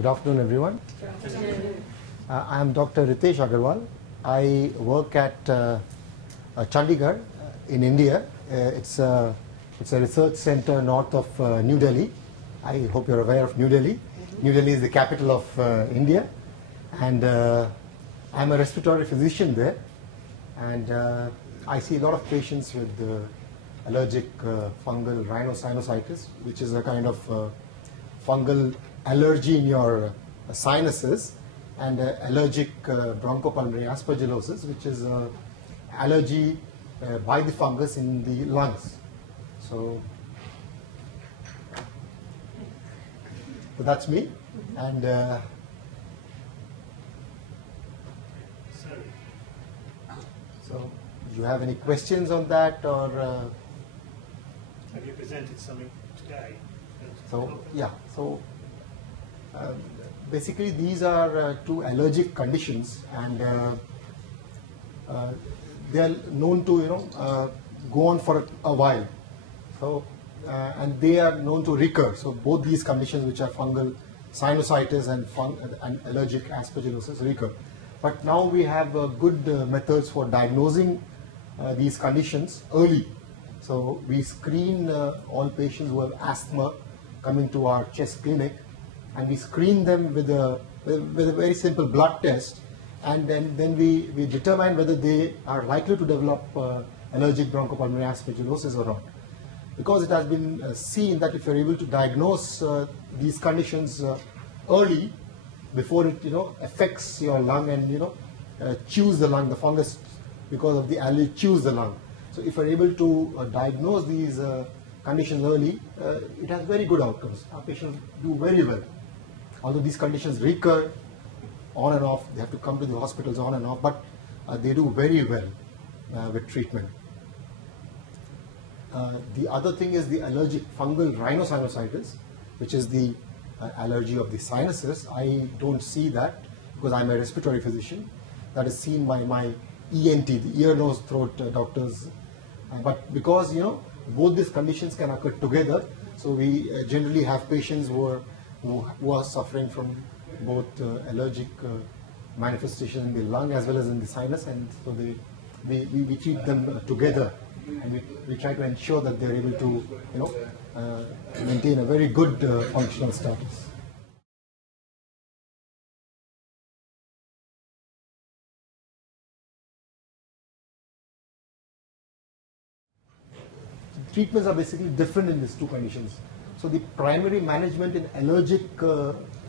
Good afternoon, everyone. I am Dr. Ritesh Agarwal. I work at Chandigarh in India. It's a research center north of New Delhi. I hope you're aware of New Delhi. New Delhi is the capital of India, and I'm a respiratory physician there. And I see a lot of patients with allergic fungal rhinosinusitis, which is a kind of fungal allergy in your sinuses, and allergic bronchopulmonary aspergillosis, which is allergy by the fungus in the lungs. So that's me. And so do you have any questions on that, or have you presented something today? Basically these are two allergic conditions, and they are known to go on for a while. So and they are known to recur. So both these conditions, which are fungal sinusitis and allergic aspergillosis, recur. But now we have good methods for diagnosing these conditions early. So we screen all patients who have asthma coming to our chest clinic, and we screen them with a very simple blood test, and then we determine whether they are likely to develop allergic bronchopulmonary aspergillosis or not. Because it has been seen that if you're able to diagnose these conditions early, before it affects your lung and chews the lung, the fungus, because of the allergy, chews the lung. So if you're able to diagnose these conditions early, it has very good outcomes. Our patients do very well. Although these conditions recur on and off, they have to come to the hospitals on and off, but they do very well with treatment. The other thing is the allergic fungal rhinosinusitis, which is the allergy of the sinuses. I don't see that because I'm a respiratory physician. That is seen by my ENT, the ear, nose, throat doctors. But because both these conditions can occur together, so we generally have patients who are suffering from both allergic manifestation in the lung as well as in the sinus, and so we treat them together, and we try to ensure that they're able to maintain a very good functional status. Treatments are basically different in these two conditions. So the primary management in allergic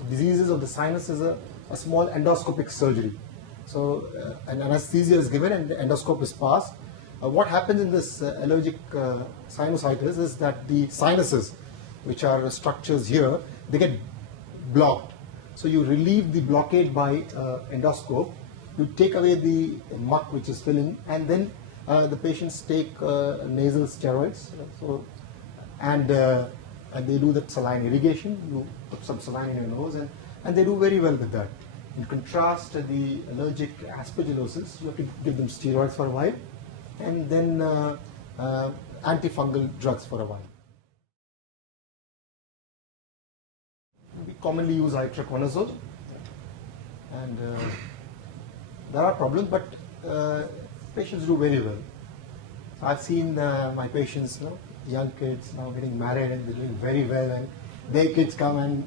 diseases of the sinus is a small endoscopic surgery. So an anesthesia is given and the endoscope is passed. What happens in this allergic sinusitis is that the sinuses, which are structures here, they get blocked. So you relieve the blockade by endoscope. You take away the muck which is filling, and then the patients take nasal steroids. And they do that saline irrigation. You put some saline in your nose, and they do very well with that. In contrast, the allergic aspergillosis, you have to give them steroids for a while, and then antifungal drugs for a while. We commonly use itraconazole, and there are problems, but patients do very well. I've seen my patients, young kids now getting married, and they're doing very well, and their kids come and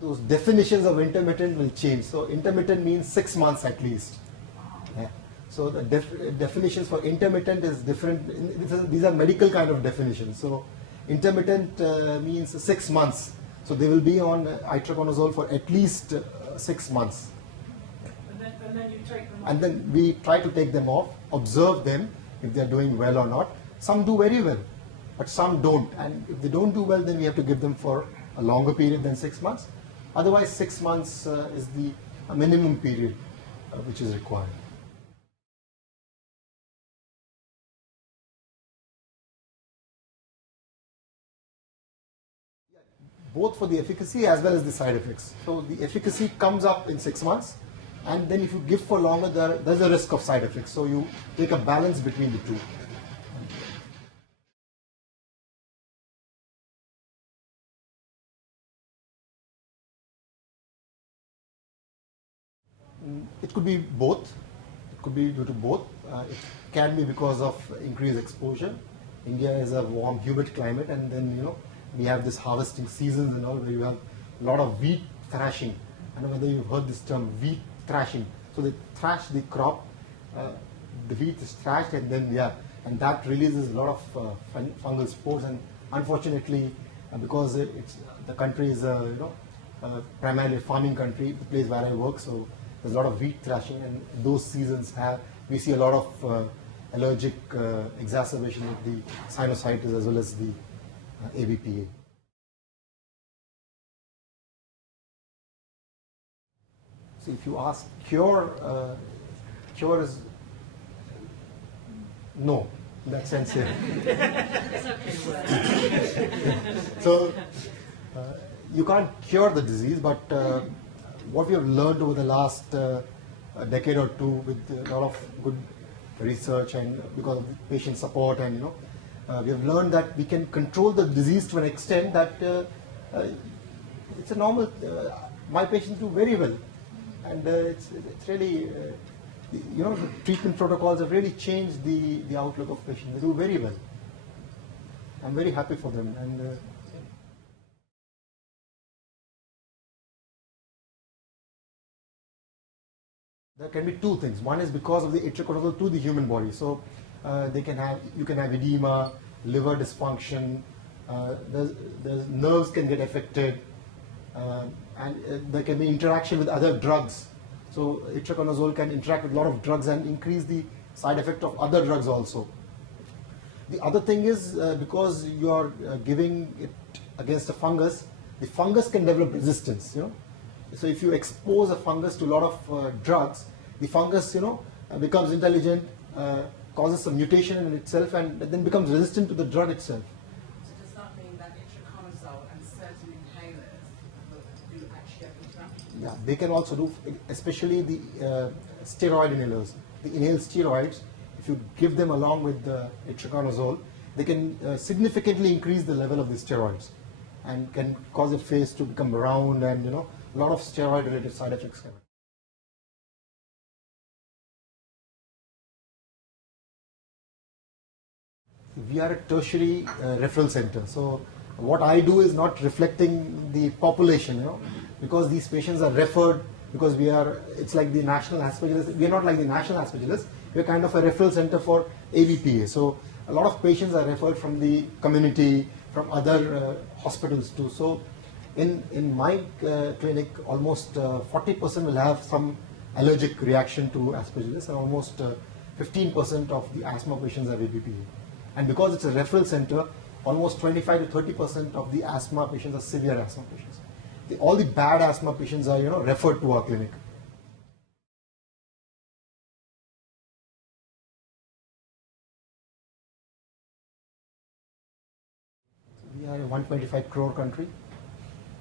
those definitions of intermittent will change. So intermittent means 6 months at least. Yeah. So the definitions for intermittent is different. These are medical kind of definitions. So intermittent means 6 months. So they will be on itraconazole for at least 6 months. And then you take them off. And then we try to take them off, observe them if they are doing well or not. Some do very well, but some don't. And if they don't do well, then we have to give them for a longer period than 6 months. Otherwise, 6 months is the minimum period which is required. Both for the efficacy as well as the side effects. So the efficacy comes up in 6 months, And then if you give for longer, there's a risk of side effects. So you take a balance between the two. It could be both. It could be due to both. It can be because of increased exposure. India is a warm, humid climate, and then we have this harvesting seasons and all where you have a lot of wheat thrashing. I don't know whether you've heard this term, wheat thrashing. So they thrash the crop, the wheat is thrashed, and then and that releases a lot of fungal spores. And unfortunately, because the country is primarily a farming country, the place where I work, so there's a lot of wheat thrashing, and those seasons we see a lot of allergic exacerbation of the sinusitis as well as the ABPA. So if you ask cure is no, in that sense. So you can't cure the disease, but what we have learned over the last decade or two with a lot of good research and because of patient support, and we have learned that we can control the disease to an extent that it's a normal. My patients do very well, and it's really the treatment protocols have really changed the outlook of patients. They do very well. I'm very happy for them, and. There can be two things. One is because of the itraconazole to the human body. So you can have edema, liver dysfunction, there's nerves can get affected, and there can be interaction with other drugs. So itraconazole can interact with a lot of drugs and increase the side effect of other drugs also. The other thing is because you are giving it against a fungus, the fungus can develop resistance. So if you expose a fungus to a lot of drugs, the fungus, becomes intelligent, causes some mutation in itself, and then becomes resistant to the drug itself. So does that mean that itraconazole and certain inhalers do actually have interaction? Yeah, they can also do, especially the steroid inhalers. The inhaled steroids, if you give them along with the itraconazole, they can significantly increase the level of the steroids and can cause the face to become round, and a lot of steroid-related side effects can. We are a tertiary referral center. So what I do is not reflecting the population, because these patients are referred because it's like the national aspergillus. We are not like the national aspergillus. We are kind of a referral center for ABPA. So a lot of patients are referred from the community, from other hospitals too. So in my clinic, almost 40% will have some allergic reaction to aspergillus, and almost 15% of the asthma patients have ABPA. And because it's a referral center, almost 25 to 30% of the asthma patients are severe asthma patients. All the bad asthma patients are referred to our clinic. We are a 125 crore country,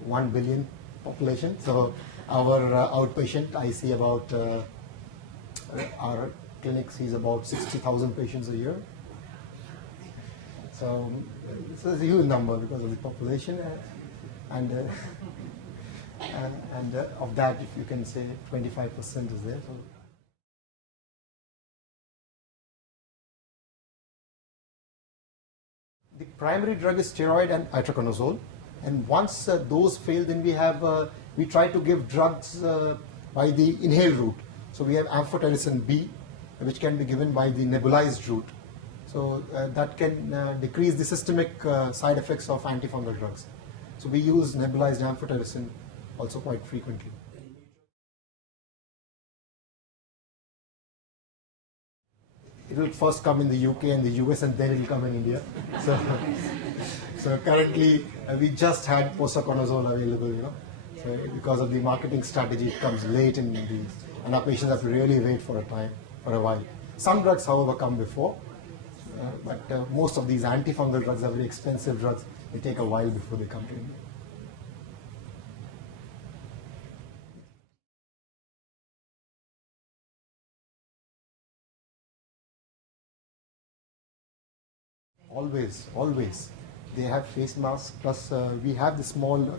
1 billion population. So our outpatient, I see about, our clinic sees about 60,000 patients a year. So it's a huge number because of the population, and of that, if you can say 25% is there. So the primary drug is steroid and itraconazole, and once those fail, then we try to give drugs by the inhaled route. So we have amphotericin B, which can be given by the nebulized route. So that can decrease the systemic side effects of antifungal drugs. So we use nebulized amphotericin also quite frequently. It will first come in the UK and the US, and then it will come in India. So currently we just had posaconazole available, So because of the marketing strategy, it comes late in these, and our patients have to really wait for a while. Some drugs, however, come before. But most of these antifungal drugs are very expensive drugs. They take a while before they come to India. Always, always. They have face masks, plus we have the small,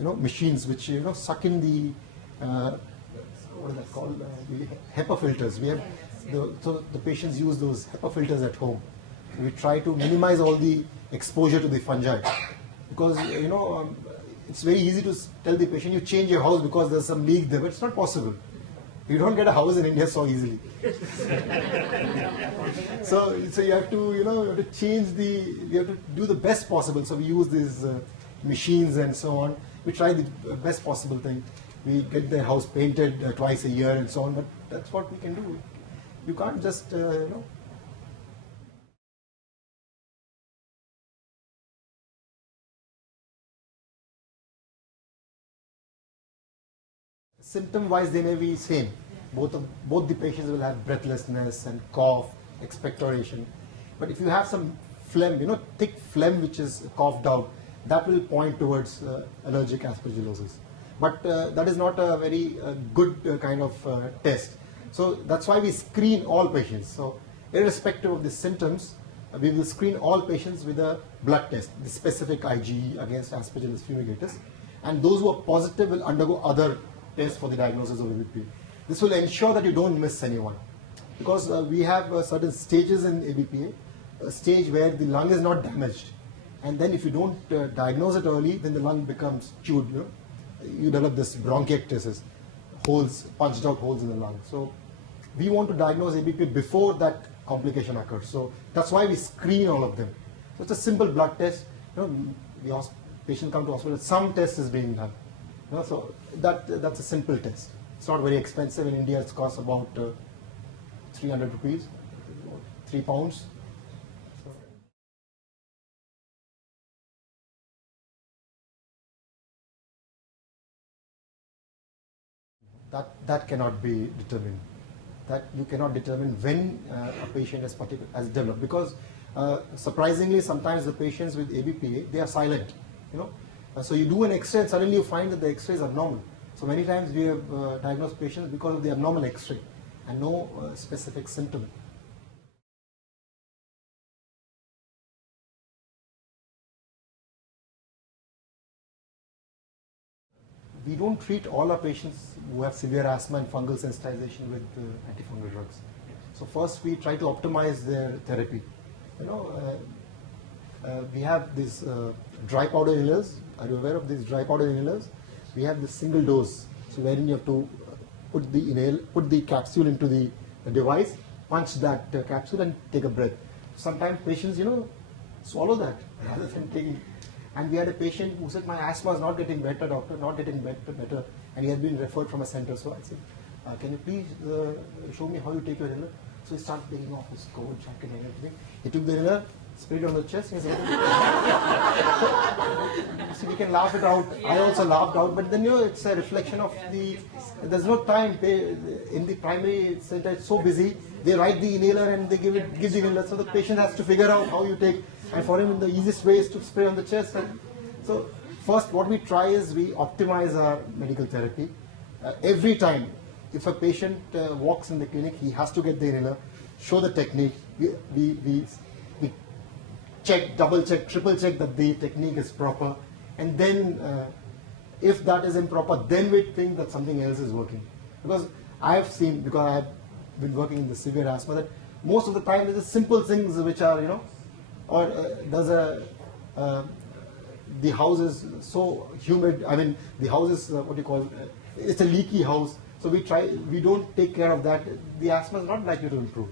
machines which, suck in the, what is that called? The HEPA filters. We have, so the patients use those HEPA filters at home. So we try to minimize all the exposure to the fungi. Because, it's very easy to tell the patient, you change your house because there's some leak there, but it's not possible. You don't get a house in India so easily. so you have to, you have to change you have to do the best possible. So we use these machines and so on. We try the best possible thing. We get the house painted twice a year and so on, but that's what we can do. You can't just, Symptom-wise, they may be same. Both the patients will have breathlessness and cough, expectoration. But if you have some phlegm, thick phlegm which is coughed out, that will point towards allergic aspergillosis. But that is not a very good kind of test. So that's why we screen all patients. So irrespective of the symptoms, we will screen all patients with a blood test, the specific IgE against Aspergillus fumigatus. And those who are positive will undergo other tests for the diagnosis of ABPA. This will ensure that you don't miss anyone. Because we have certain stages in ABPA, a stage where the lung is not damaged. And then if you don't diagnose it early, then the lung becomes chewed. You develop this bronchiectasis, holes, punched out holes in the lung. So we want to diagnose ABPA before that complication occurs. So that's why we screen all of them. So it's a simple blood test. The patient come to hospital, some test is being done. So that's a simple test. It's not very expensive. In India, it costs about 300 rupees, 3 pounds. That cannot be determined. That you cannot determine when a patient has developed, because surprisingly, sometimes the patients with ABPA, they are silent. So you do an X-ray and suddenly you find that the X-ray is abnormal. So many times we have diagnosed patients because of the abnormal X-ray and no specific symptom. We don't treat all our patients who have severe asthma and fungal sensitization with antifungal drugs. So first we try to optimize their therapy. We have these dry powder inhalers. Are you aware of these dry powder inhalers? We have this single dose, so wherein you have to put the capsule into the device, punch that capsule and take a breath. Sometimes patients, swallow that rather than taking. And we had a patient who said, my asthma is not getting better, doctor, not getting better, and he had been referred from a center. So I said, can you please show me how you take your inhaler? So he started taking off his coat, jacket and everything. He took the inhaler, sprayed it on the chest, and he said, so we can laugh it out. I also laughed out, but then it's a reflection of there's no time. In the primary center, it's so busy, they write the inhaler and they give the inhaler, so the patient has to figure out how you take. And for him, the easiest way is to spray on the chest. And so first, what we try is we optimize our medical therapy. Every time, if a patient walks in the clinic, he has to get the inhaler, show the technique. We check, double check, triple check that the technique is proper. And then, if that is improper, then we think that something else is working. Because I have seen, because I have been working in the severe asthma, that most of the time there's simple things which are, or the house is so humid. I mean, the house is it's a leaky house. So we don't take care of that. The asthma is not likely to improve.